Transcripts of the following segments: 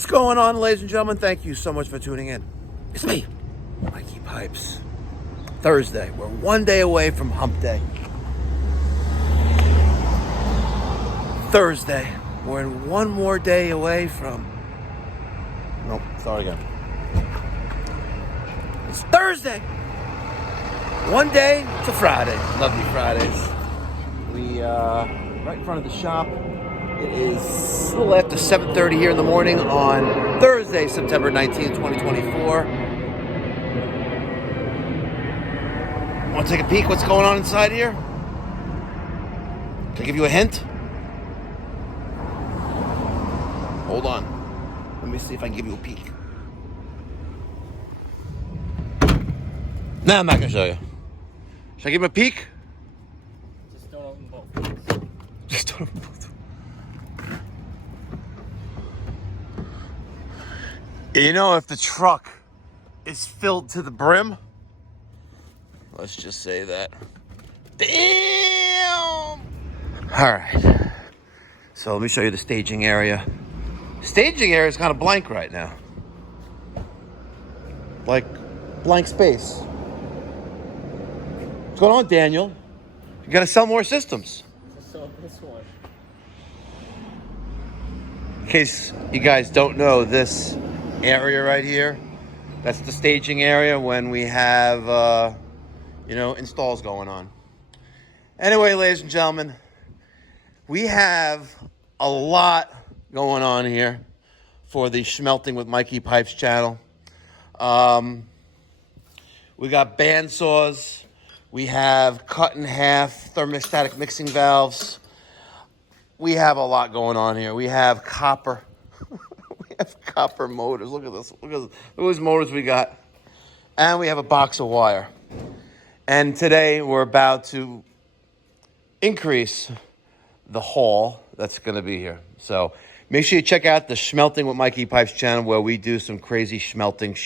What's going on, ladies and gentlemen? Thank you so much for tuning in. It's me, Mikey Pipes. Thursday. We're one day away from hump day. Thursday. We're one more day away from... Nope, start again. It's Thursday. One day to Friday. Lovely Fridays. We, right in front of the shop. It is a little after 7:30 here in the morning on Thursday, September 19th, 2024. Want to take a peek what's going on inside here? Can I give you a hint? Hold on. Let me see if I can give you a peek. No, I'm not going to show you. Should I give him a peek? Just don't open both. Just don't open both. You know, if the truck is filled to the brim, let's just say that. Damn! All right. So let me show you the staging area. Staging area is kind of blank right now. Like blank space. What's going on, Daniel? You got to sell more systems. Just sell this one. In case you guys don't know, this area right here, that's the staging area when we have installs going on. Anyway, ladies and gentlemen, we have a lot going on here for the Schmelting with Mikey Pipes channel. We got band saws, we have cut in half thermostatic mixing valves. We have a lot going on here. We have copper copper motors. Look at this. Look at those motors we got. And we have a box of wire. And today we're about to increase the haul that's going to be here. So make sure you check out the Schmelting with Mikey Pipes channel where we do some crazy schmelting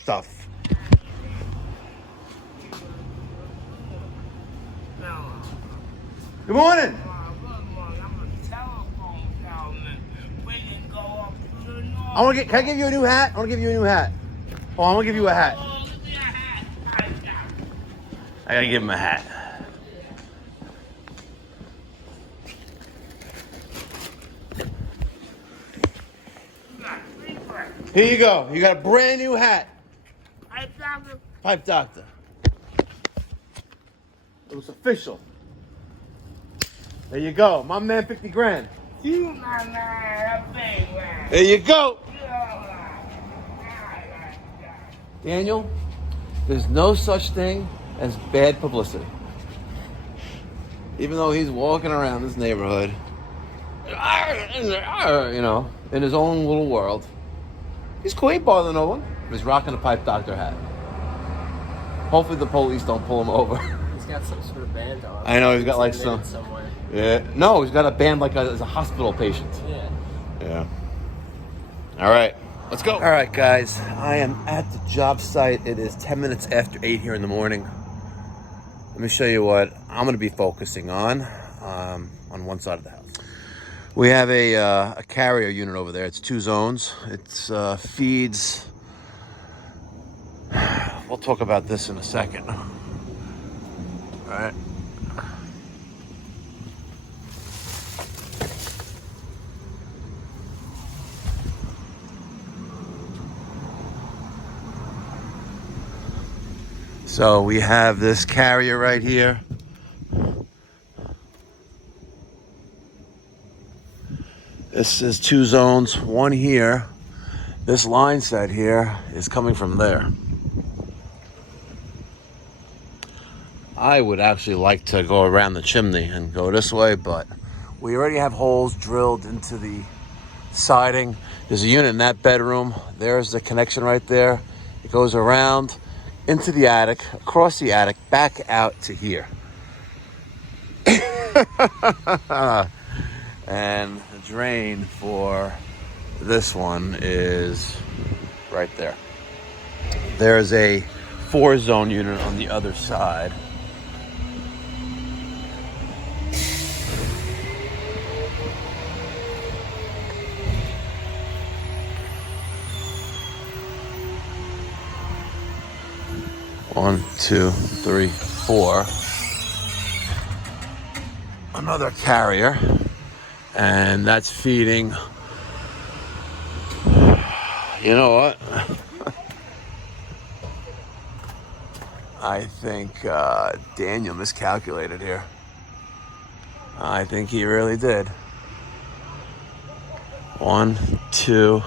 stuff. Good morning. Can I give you a new hat? I want to give you a new hat. Oh, I'm going to give you a hat. I got to give him a hat. Here you go. You got a brand new hat. Pipe Doctor. It was official. There you go. My man, 50 grand. There you go. Daniel, there's no such thing as bad publicity. Even though he's walking around this neighborhood, in his own little world. He's cool, he ain't bothering no one. He's rocking a Pipe Doctor hat. Hopefully the police don't pull him over. He's got some sort of band on. I know, he's got like some... somewhere. Yeah. No, he's got a band like as a hospital patient. Yeah. Yeah. All right. Let's go. All right, guys. I am at the job site. It is 10 minutes after 8 here in the morning. Let me show you what I'm going to be focusing on one side of the house. We have a carrier unit over there. It's 2 zones. It's feeds. We'll talk about this in a second. All right. So we have this carrier right here. This is 2 zones, one here. This line set here is coming from there. I would actually like to go around the chimney and go this way, but we already have holes drilled into the siding. There's a unit in that bedroom. There's the connection right there. It goes around into the attic, across the attic, back out to here. And the drain for this one is right there. There's a 4-zone unit on the other side. 1, 2, 3, 4. Another carrier, and that's feeding. You know what? I think Daniel miscalculated here. I think he really did. 1, 2.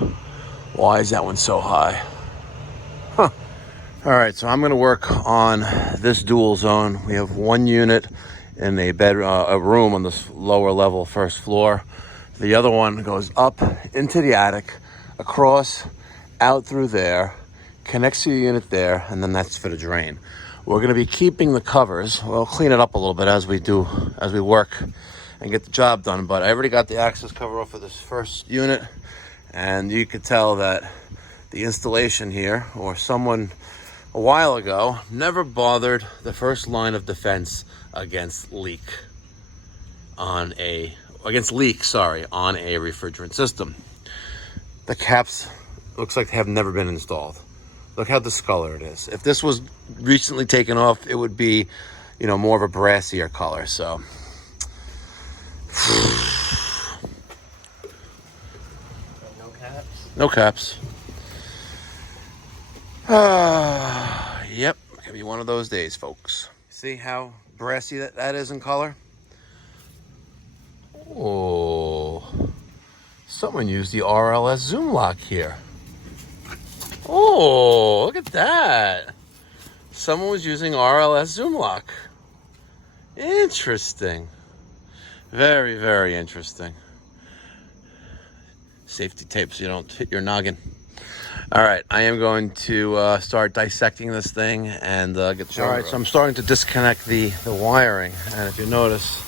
Why is that one so high? Huh. All right, so I'm going to work on this dual zone. We have one unit in a room on this lower level, first floor. The other one goes up into the attic, across, out through there, connects to the unit there, and then that's for the drain. We're going to be keeping the covers. We'll clean it up a little bit as we work and get the job done. But I already got the access cover off of this first unit, and you could tell that the installation here, or someone a while ago, never bothered the first line of defense against leaks on a refrigerant system. The caps looks like they have never been installed. Look how discolored it is. If this was recently taken off, it would be, more of a brassier color. So, No caps. no caps. Yep, gonna be one of those days, folks. See how brassy that is in color? Oh, someone used the RLS zoom lock here. Oh, look at that. Someone was using RLS zoom lock. Interesting. Very, very interesting. Safety tape so you don't hit your noggin. All right, I am going to start dissecting this thing and get the show. All right, so I'm starting to disconnect the wiring. And if you notice,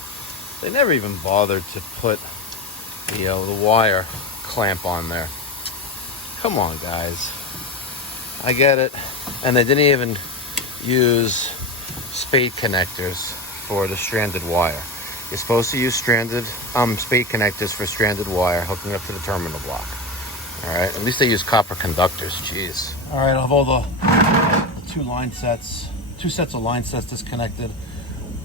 they never even bothered to put the wire clamp on there. Come on, guys. I get it. And they didn't even use spade connectors for the stranded wire. You're supposed to use spade connectors for stranded wire hooking up to the terminal block. All right, at least they use copper conductors. Jeez. All right, I have all the two sets of line sets disconnected.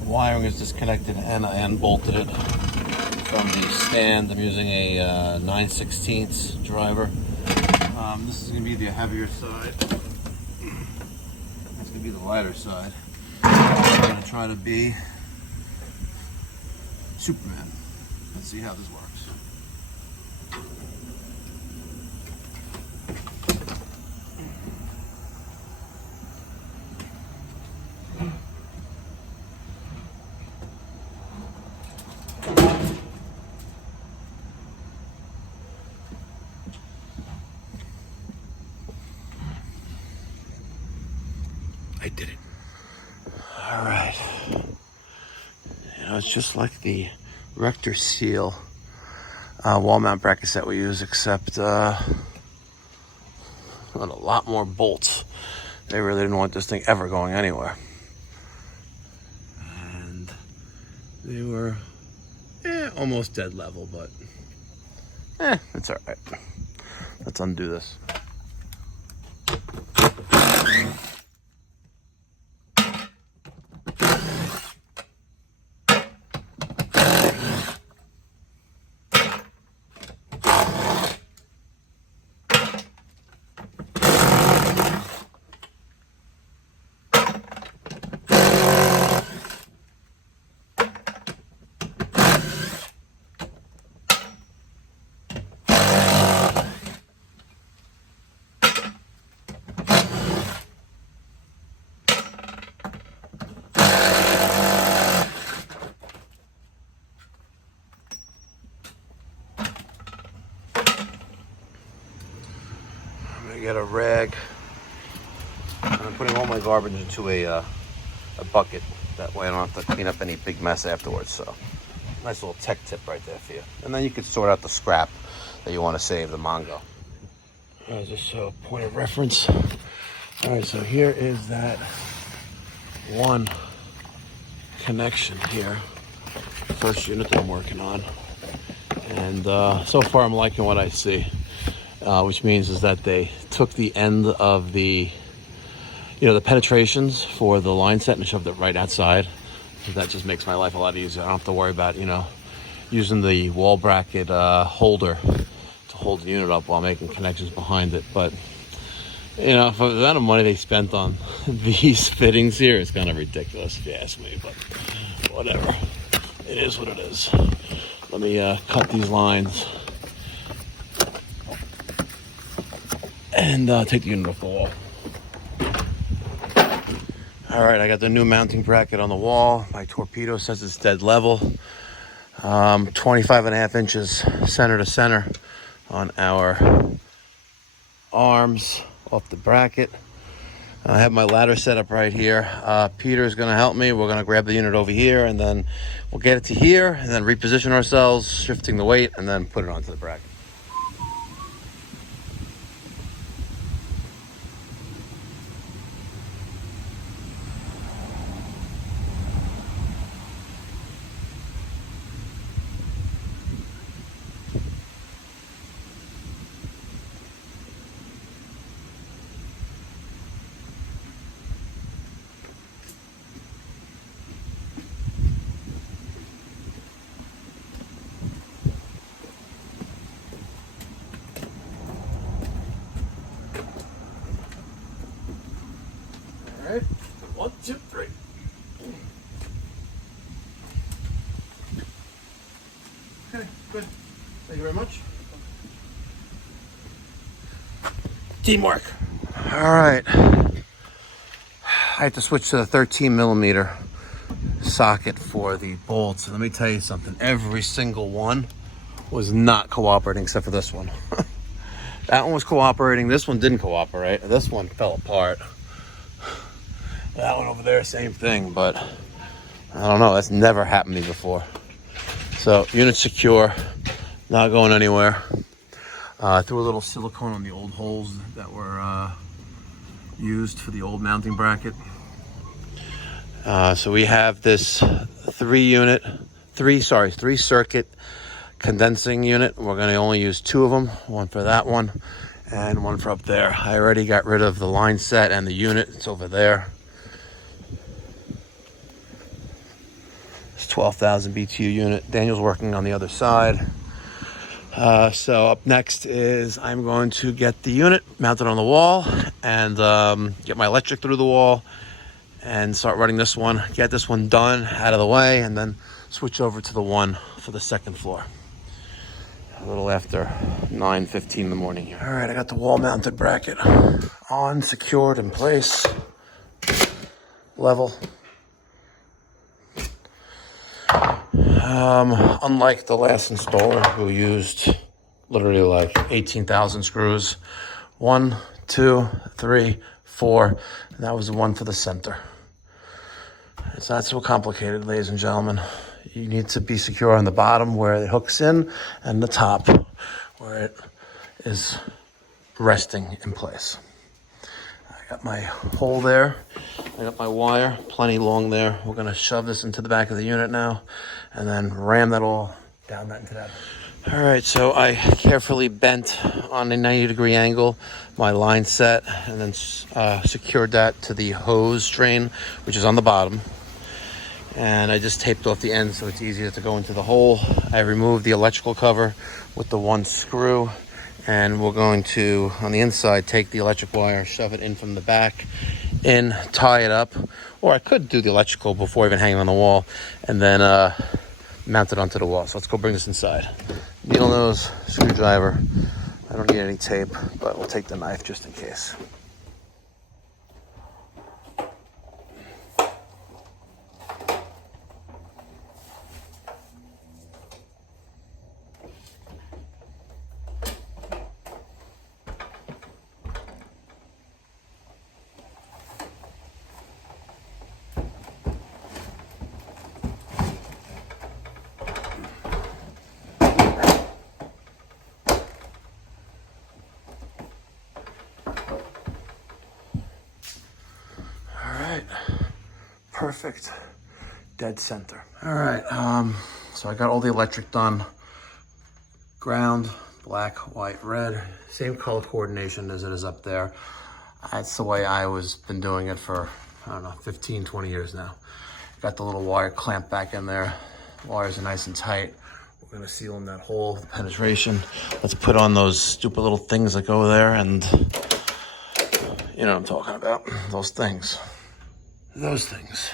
The wiring is disconnected, and I unbolted it from the stand. I'm using a 9/16 driver. This is going to be the heavier side. That's going to be the lighter side. I'm going to try to be Superman. Let's see how this works. I did it. All right. It's just like the Rector Seal wall mount brackets that we use, except with a lot more bolts. They really didn't want this thing ever going anywhere. And they were almost dead level, but it's all right. Let's undo this. Get a rag. I'm putting all my garbage into a bucket. That way I don't have to clean up any big mess afterwards. So nice little tech tip right there for you. And then you can sort out the scrap that you want to save, the Mongo. Just a point of reference. All right, so here is that one connection here. First unit that I'm working on. And so far I'm liking what I see. Which means is that they took the end of the, the penetrations for the line set and shoved it right outside. That just makes my life a lot easier. I don't have to worry about, using the wall bracket holder to hold the unit up while making connections behind it. But, for the amount of money they spent on these fittings here, it's kind of ridiculous if you ask me, but whatever. It is what it is. Let me cut these lines and take the unit off the wall. All right, I got the new mounting bracket on the wall. My torpedo says it's dead level. 25.5 inches center to center on our arms off the bracket. I have my ladder set up right here. Peter's gonna help me. We're gonna grab the unit over here and then we'll get it to here and then reposition ourselves, shifting the weight, and then put it onto the bracket. All right, 1, 2, 3. Okay, good. Thank you very much. Teamwork. All right. I had to switch to the 13 millimeter socket for the bolts. Let me tell you something. Every single one was not cooperating except for this one. That one was cooperating. This one didn't cooperate. This one fell apart. That one over there, same thing, but I don't know. That's never happened to me before. So, unit secure, not going anywhere. I threw a little silicone on the old holes that were used for the old mounting bracket. So we have this three circuit condensing unit. We're going to only use 2 of them, one for that one and one for up there. I already got rid of the line set and the unit. It's over there. 12,000 BTU unit. Daniel's working on the other side. So up next is I'm going to get the unit mounted on the wall and get my electric through the wall and start running this one, get this one done, out of the way, and then switch over to the one for the second floor. A little after 9:15 in the morning here. All right, I got the wall mounted bracket on, secured in place, level. Unlike the last installer who used literally like 18,000 screws, 1, 2, 3, 4, and that was the one for the center. It's not so complicated, ladies and gentlemen. You need to be secure on the bottom where it hooks in and the top where it is resting in place. I got my hole there. I got my wire, plenty long there. We're gonna shove this into the back of the unit now and then ram that all down that into that. All right, so I carefully bent on a 90-degree angle my line set and then secured that to the hose drain, which is on the bottom. And I just taped off the end so it's easier to go into the hole. I removed the electrical cover with the 1 screw, and we're going to, on the inside, take the electric wire, shove it in from the back, tie it up, or I could do the electrical before even hanging on the wall, and then mount it onto the wall. So let's go bring this inside. Needle nose, screwdriver. I don't need any tape, but we'll take the knife just in case. Perfect, dead center. All right, so I got all the electric done. Ground, black, white, red, same color coordination as it is up there. That's the way I was been doing it for, I don't know, 15, 20 years now. Got the little wire clamp back in there. Wires are nice and tight. We're gonna seal in that hole, the penetration. Let's put on those stupid little things that go there, and you know what I'm talking about. Those things. Those things.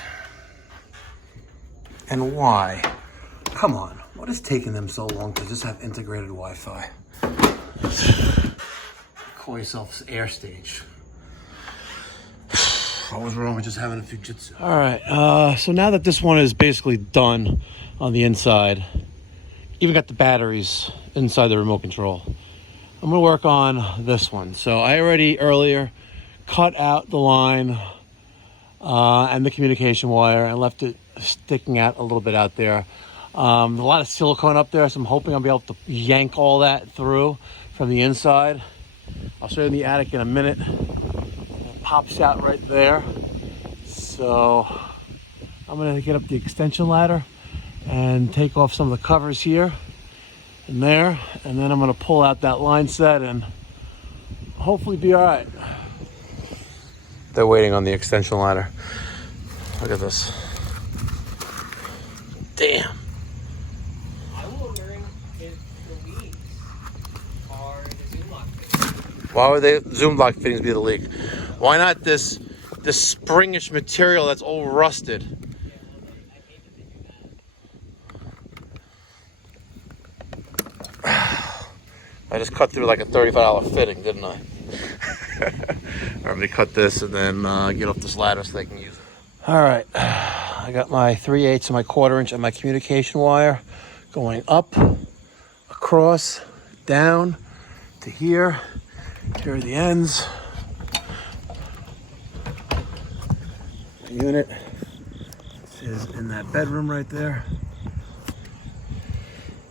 And why? Come on, what is taking them so long to just have integrated Wi-Fi? Call yourself air stage. What was wrong with just having a Fujitsu? All right, so now that this one is basically done on the inside, even got the batteries inside the remote control, I'm gonna work on this one. So I already earlier cut out the line and the communication wire and left it sticking out a little bit out there. A lot of silicone up there, so I'm hoping I'll be able to yank all that through from the inside. I'll show you in the attic in a minute. It pops out right there. So I'm gonna get up the extension ladder and take off some of the covers here and there, and then I'm gonna pull out that line set and hopefully be all right. They're waiting on the extension ladder. Look at this. Damn. I'm wondering if the leaks are the Zoom lock fittings. Why would the Zoom lock fittings be the leak? Why not this springish material that's all rusted? Yeah, well, I hate that they do that. I just cut through like a $35 fitting, didn't I? I'm gonna cut this and then get off this ladder so they can use it. All right, I got my 3/8 and my 1/4 inch and my communication wire going up, across, down to here. Here are the ends. The unit is in that bedroom right there.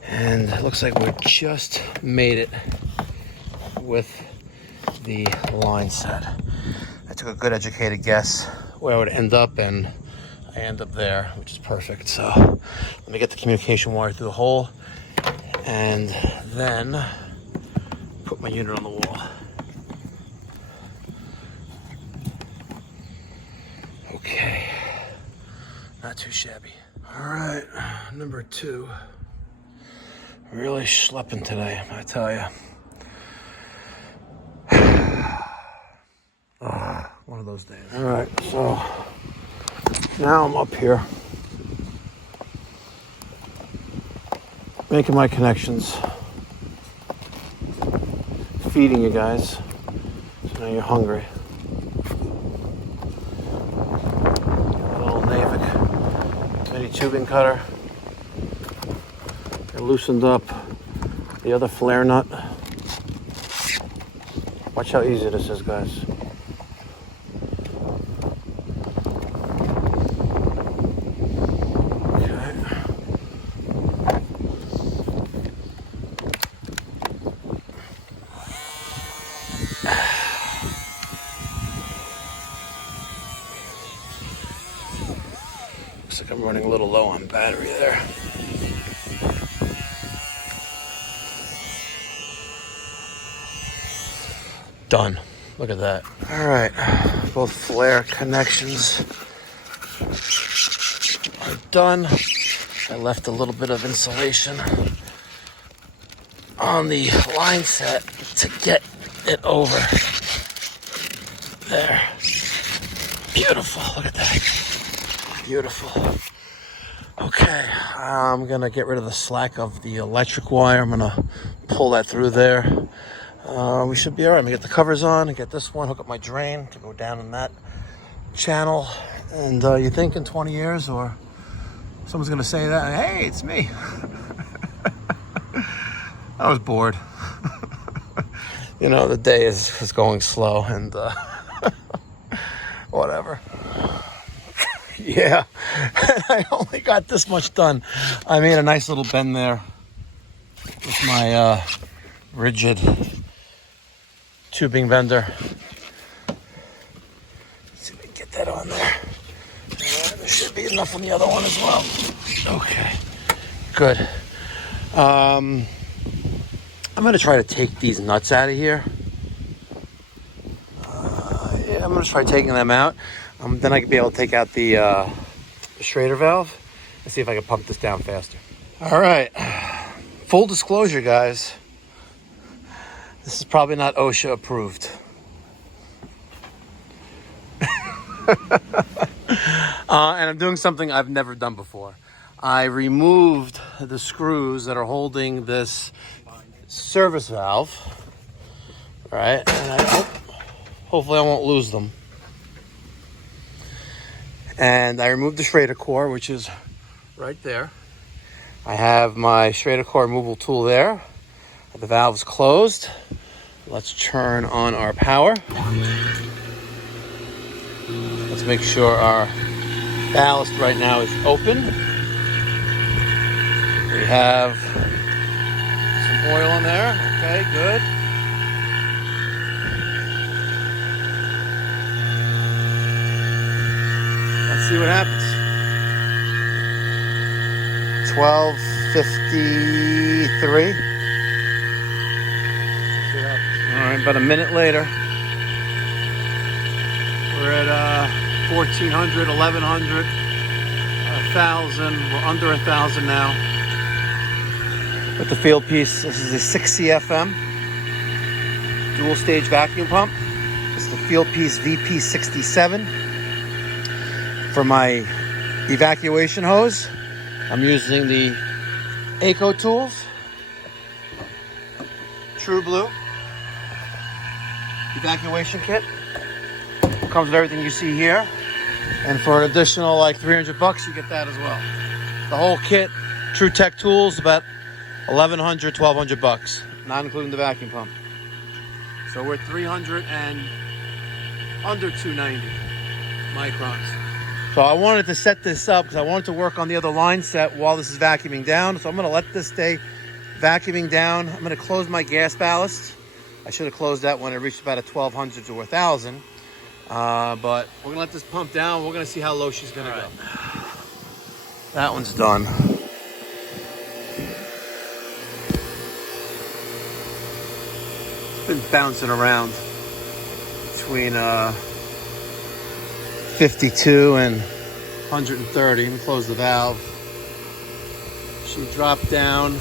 And it looks like we just made it with the line set. I took a good educated guess where I would end up, and I end up there, which is perfect. So let me get the communication wire through the hole and then put my unit on the wall. Okay, not too shabby. All right, number 2. Really schlepping today, I tell you. One of those days. All right, so now I'm up here making my connections, feeding you guys, so now you're hungry. Got a little Navik mini tubing cutter. I loosened up the other flare nut. Watch how easy this is, guys. Looks like I'm running a little low on battery there. Done. Look at that. All right, both flare connections are done. I left a little bit of insulation on the line set to get it over there. Beautiful. Look at that. Beautiful. Okay, I'm gonna get rid of the slack of the electric wire. I'm gonna pull that through there. We should be all right. I'm gonna get the covers on and get this one, hook up my drain to go down in that channel. And you think in 20 years or someone's gonna say that, hey, it's me. I was bored. You know, the day is going slow and whatever. Yeah, I only got this much done. I made a nice little bend there with my rigid tubing bender. Let's see if we can get that on there. There should be enough on the other one as well. Okay, good. I'm gonna try to take these nuts out of here. gonna try taking them out. Then I could be able to take out the Schrader valve and see if I can pump this down faster. All right, full disclosure, guys. This is probably not OSHA approved. And I'm doing something I've never done before. I removed the screws that are holding this service valve, right? And hopefully I won't lose them. And I removed the Schrader core, which is right there. I have my Schrader core removal tool there. The valve's closed. Let's turn on our power. Let's make sure our ballast right now is open. We have some oil in there. Okay, good. Let's see what happens. 12:53. All right, about a minute later, we're at 1,400, 1,100, 1,000. We're under 1,000 now. With the field piece, this is a 60 FM dual stage vacuum pump. This is the field piece VP67. For my evacuation hose, I'm using the Eco Tools True Blue evacuation kit. Comes with everything you see here, and for an additional like $300 you get that as well. The whole kit, True Tech Tools, about $1,100, $1,200, not including the vacuum pump. So we're 300 and under 290 microns. So I wanted to set this up because I wanted to work on the other line set while this is vacuuming down. So I'm going to let this stay vacuuming down. I'm going to close my gas ballast. I should have closed that when it reached about a 1,200 to 1,000. But we're gonna let this pump down. We're gonna see how low she's gonna go. That one's done. Been bouncing around between 52 and 130. Let me close the valve. She dropped down.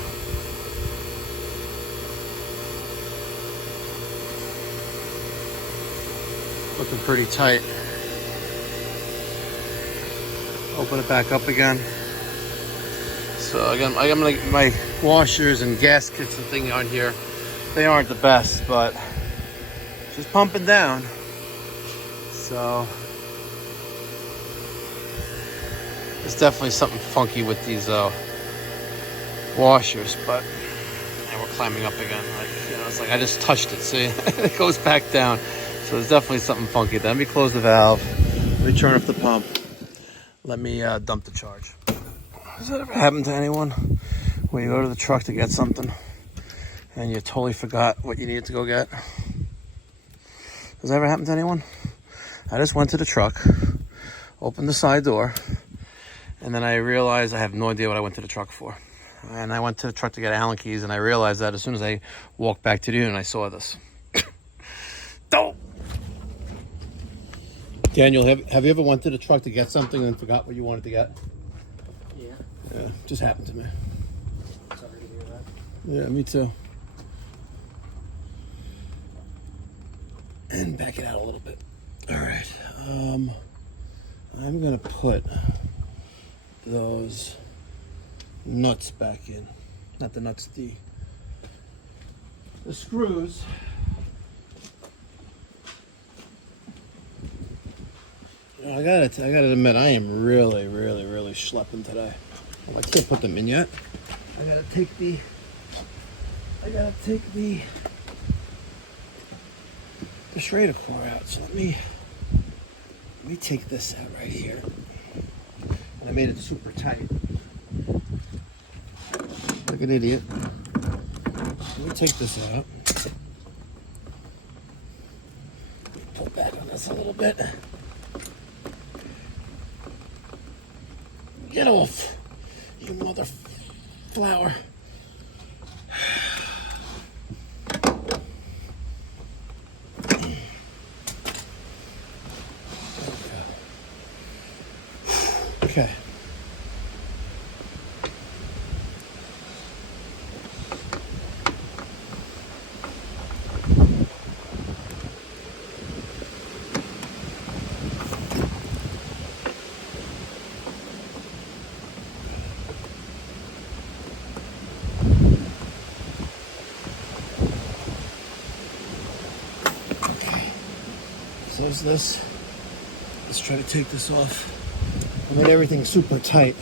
Looking pretty tight. Open it back up again. So again, I got my washers and gaskets and things on here. They aren't the best, but she's pumping down. So there's definitely something funky with these washers, but and we're climbing up again. Like, you know, it's like I just touched it. See, it goes back down. So there's definitely something funky there. Let me close the valve. Let me turn off the pump. Let me dump the charge. Has that ever happened to anyone? Where you go to the truck to get something and you totally forgot what you needed to go get? Has that ever happened to anyone? I just went to the truck, opened the side door, and then I realized I have no idea what I went to the truck for. And I went to the truck to get Allen keys, and I realized that as soon as I walked back to the unit, I saw this. Don't! Daniel, have you ever went to the truck to get something and forgot what you wanted to get? Yeah. Yeah, just happened to me. Sorry to hear that. Yeah, me too. And back it out a little bit. All right. I'm gonna put those nuts back in. Not the nuts, the screws. I gotta admit, I am really schlepping today. Well, I can't put them in yet. I gotta take the Schrader core out. So let me take this out right here. And I made it super tight. Like an idiot. Let me take this out. Pull back on this a little bit. Get off, you mother flower. Okay. So is this. Let's try to take this off. I made everything super tight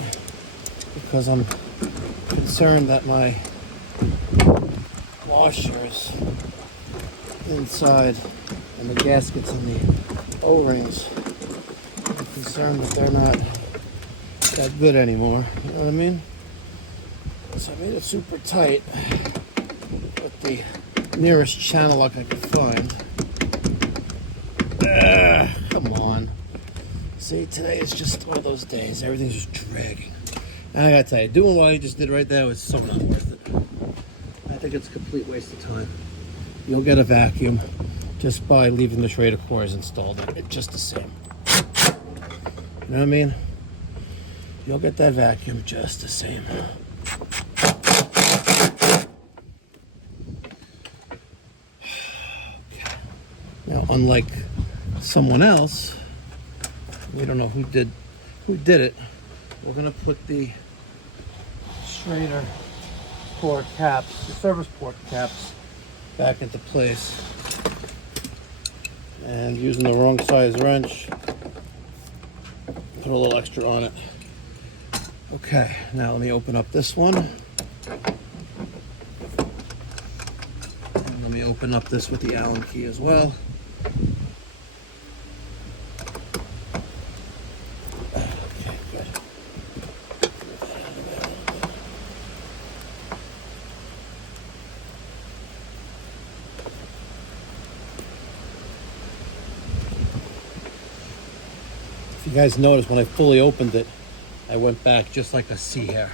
because I'm concerned that my washers inside and the gaskets and the O-rings, I'm concerned that they're not that good anymore. You know what I mean? So I made it super tight with the nearest channel lock I could find. Come on. See, today is just one of those days. Everything's just dragging. I gotta tell you, doing what I just did right there was so not worth it. I think it's a complete waste of time. You'll get a vacuum just by leaving the Schrader cores installed. It's just the same. You know what I mean? You'll get that vacuum just the same. Now, unlike someone else, we don't know who did it. We're gonna put the Schrader core caps, the service port caps, back into place. And using the wrong size wrench, put a little extra on it. Okay, now let me open up this one. And let me open up this with the Allen key as well. You guys notice when I fully opened it, I went back just like a C hair.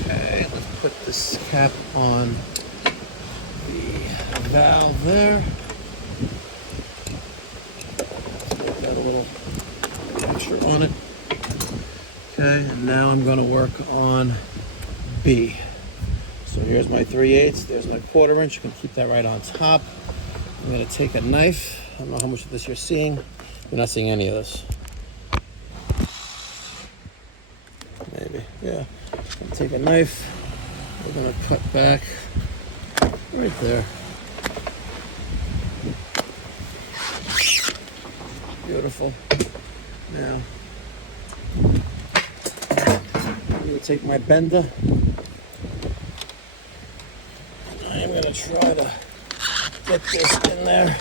Okay, let's put this cap on the valve there. Let's got a little extra on it. Okay, and now I'm going to work on B. So here's my 3/8, there's my 1/4 inch. You can keep that right on top. I'm going to take a knife. I don't know how much of this you're seeing. You're not seeing any of this. Maybe, yeah. I'm going to take a knife. We're going to cut back right there. Beautiful. Now, I'm going to take my bender. I am going to try to get this in there.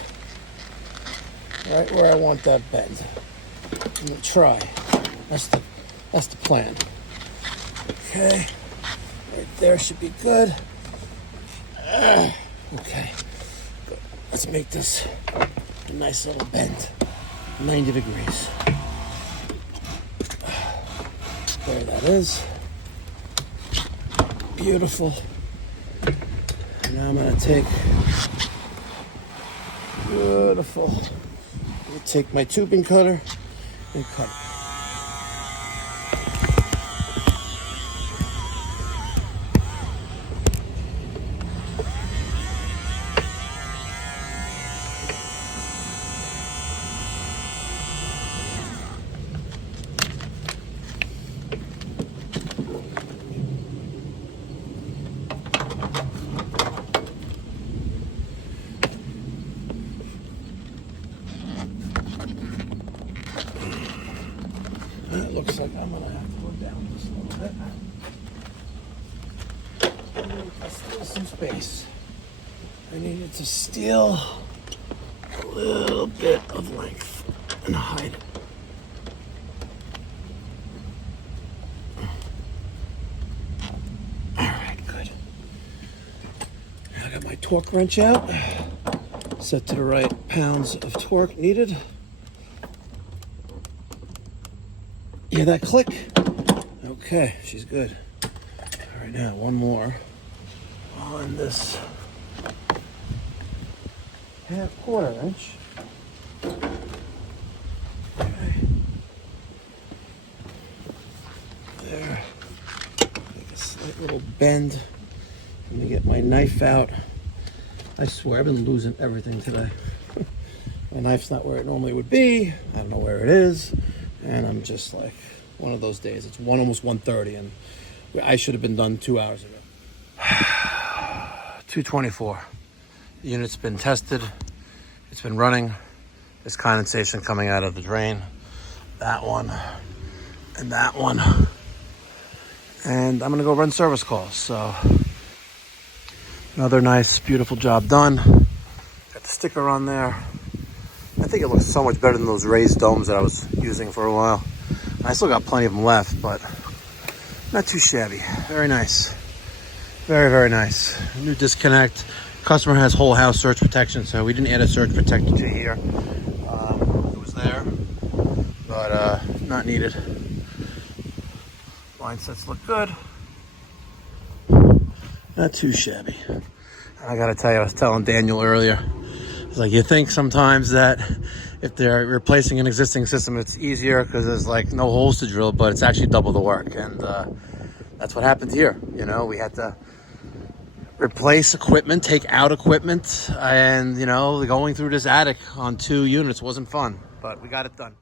Right where I want that bend. I'm gonna try. That's the plan. Okay, right there should be good. Okay, good. Let's make this a nice little bend. 90 degrees. There that is. Beautiful. Now I'm gonna take. Beautiful. Take my tubing cutter and cut it. It looks like I'm gonna have to go down just a little bit. I need to steal some space. I needed to steal a little bit of length and hide it. All right, good. Now I got my torque wrench out, set to the right pounds of torque needed. Hear that click? Okay, she's good. All right, now one more on this 1/4 inch. little bend. Let me get my knife out. I swear I've been losing everything today. My knife's not where it normally would be. I don't know where it is. And I'm just like, one of those days. It's almost 1:30 and I should have been done 2 hours ago. 224. The unit's been tested. It's been running. There's condensation coming out of the drain. That one and that one. And I'm gonna go run service calls. So another nice, beautiful job done. Got the sticker on there. I think it looks so much better than those raised domes that I was using for a while. I still got plenty of them left, but not too shabby. Very nice. Very, very nice. New disconnect. Customer has whole house surge protection, so we didn't add a surge protector to here. It was there, but not needed. Line sets look good. Not too shabby. I gotta tell you, I was telling Daniel earlier, it's like you think sometimes that if they're replacing an existing system, it's easier because there's like no holes to drill, but it's actually double the work. And that's what happened here. You know, we had to replace equipment, take out equipment, and you know, going through this attic on 2 units wasn't fun, but we got it done.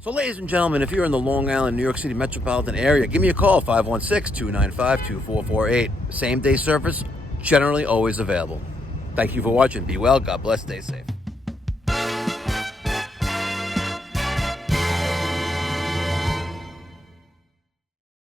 So ladies and gentlemen, if you're in the Long Island, New York City metropolitan area, give me a call, 516-295-2448. Same day service, generally always available. Thank you for watching. Be well, God bless, stay safe.